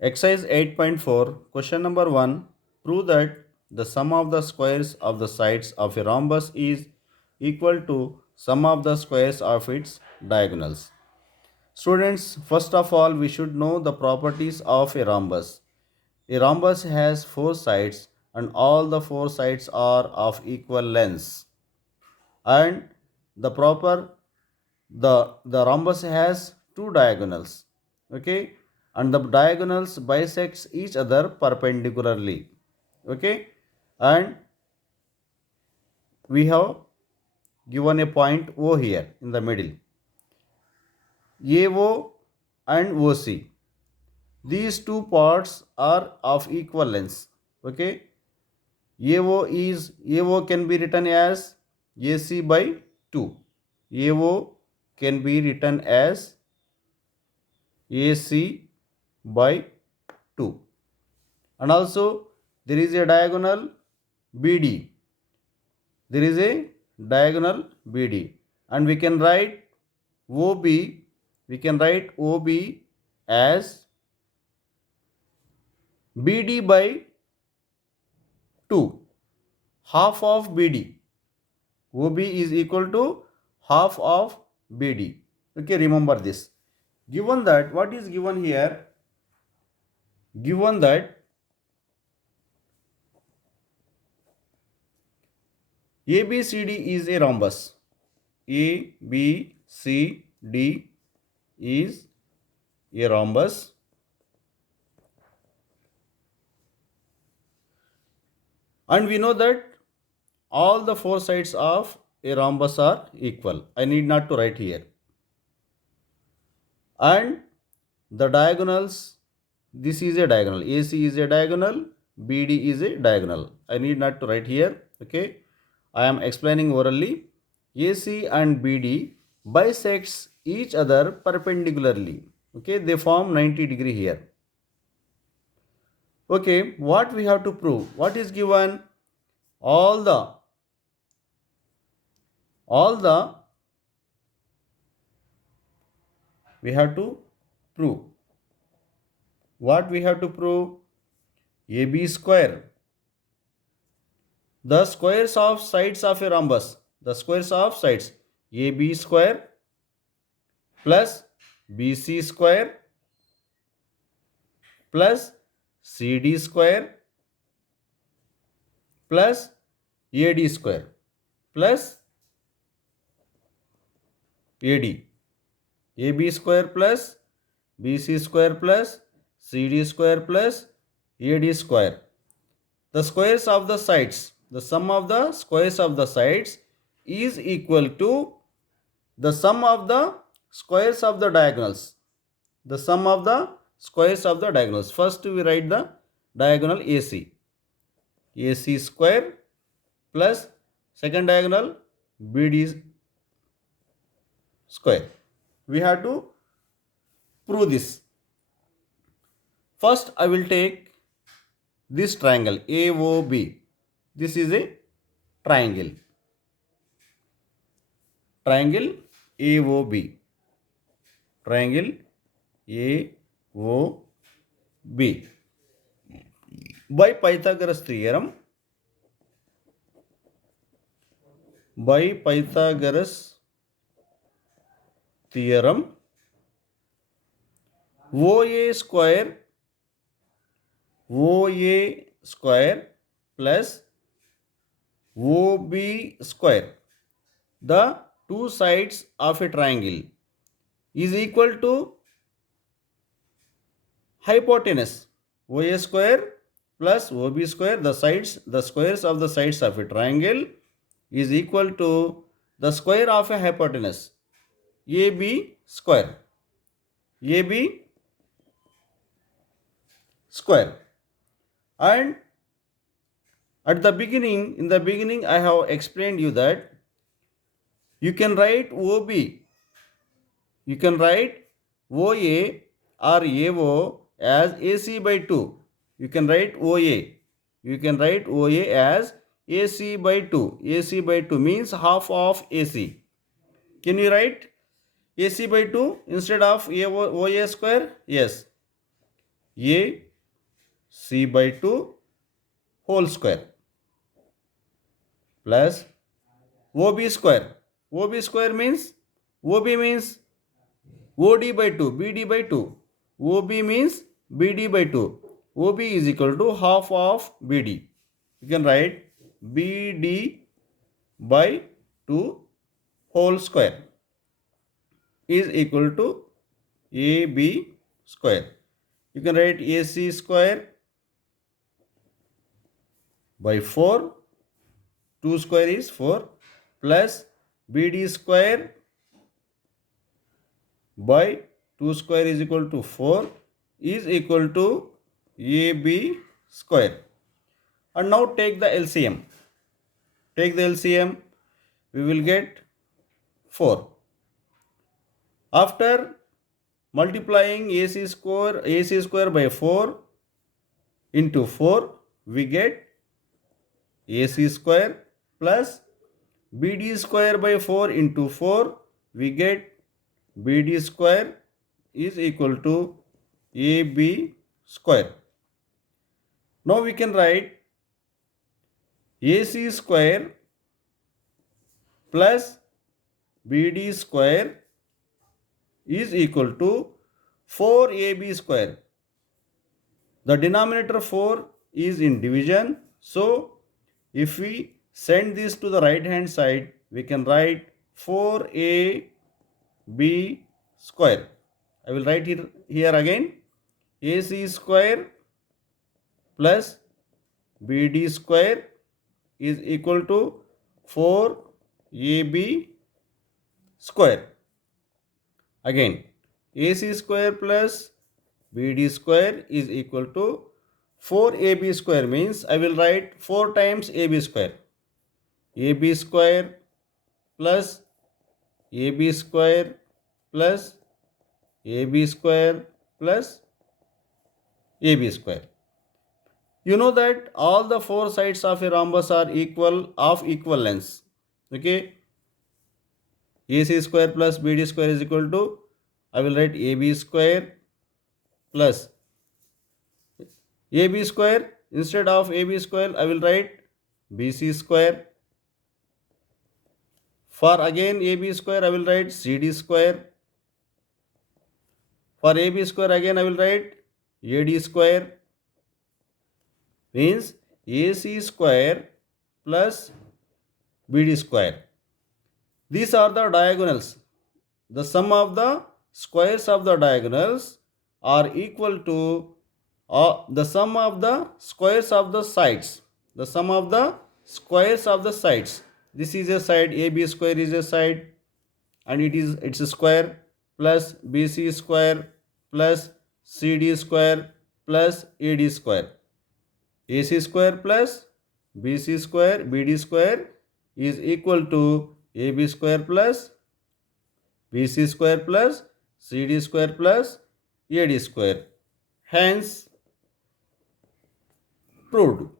Exercise 8.4, question number 1. Prove that the sum of the squares of the sides of a rhombus is equal to sum of the squares of its diagonals. Students, first of all, we should know the properties of a rhombus. A rhombus has four sides and all the four sides are of equal lengths. And the proper the rhombus has two diagonals, okay, and the diagonals bisects each other perpendicularly, okay, and we have given a point O here in the middle, AO and OC. These two parts are of equal length, okay. AO can be written as AC by 2. AO can be written as AC by 2. And also there is a diagonal BD. There is a diagonal BD. And we can write OB. We can write OB as BD by 2. Half of BD. OB is equal to half of BD. Okay, remember this. Given that, what is given here? Given that ABCD is a rhombus. ABCD is a rhombus, and we know that all the four sides of a rhombus are equal. I need not to write here. And the diagonals, this is a diagonal. AC is a diagonal, BD is a diagonal. I need not to write here. Okay. I am explaining orally. AC and BD bisects each other perpendicularly. Okay. They form 90-degree here. Okay. What we have to prove? What is given? All the we have to prove. What we have to prove? AB square. The squares of sides of a rhombus. The squares of sides. AB square plus BC square plus CD square plus AD square plus AD. AB square plus BC square plus CD square plus AD square. The squares of the sides, the sum of the squares of the sides is equal to the sum of the squares of the diagonals. The sum of the squares of the diagonals. First we write the diagonal AC. AC square plus second diagonal BD square. We have to prove this. First I will take this triangle AOB. This is a triangle. Triangle AOB. Triangle AOB. By Pythagoras theorem, OA square plus OB square, the two sides of a triangle, is equal to hypotenuse. OA square plus OB square, the squares of the sides of a triangle is equal to the square of a hypotenuse, AB square. AB square. And in the beginning I have explained you that you can write OB, you can write OA or AO as AC by 2. You can write OA. You can write OA as AC by 2. AC by 2 means half of AC. Can you write AC by 2 instead of OA square? Yes. AC by 2 whole square plus OB square. OB square means OB means OD by 2, BD by 2. OB means BD by 2. OB is equal to half of BD. You can write BD by 2 whole square is equal to AB square. You can write AC square by 4, 2 square is 4, plus BD square by 2 square is equal to 4 is equal to AB square. And now take the LCM. Take the LCM, we will get 4. After multiplying AC square by 4 into 4, we get AC square plus BD square by 4 into 4, we get BD square is equal to AB square. Now we can write AC square plus BD square is equal to 4AB square. The denominator 4 is in division. So if we send this to the right hand side, we can write 4AB square. I will write it here again. AC square plus BD square is equal to 4AB square. Again, AC square plus BD square is equal to 4AB square, means I will write 4 times AB square. AB square plus AB square plus AB square plus AB square. You know that all the 4 sides of a rhombus are of equal lengths. Okay. AC square plus BD square is equal to, I will write AB square plus AB square. Instead of AB square, I will write BC square. For again AB square, I will write CD square. For AB square, again I will write AD square. Means AC square plus BD square. These are the diagonals. The sum of the squares of the diagonals are equal to the sum of the squares of the sides. The sum of the squares of the sides. This is a side, AB square is a side, and it's a square, plus BC square plus CD square plus AD square. AC square plus BC square BD square is equal to AB square plus BC square plus CD square plus AD square. Hence proved.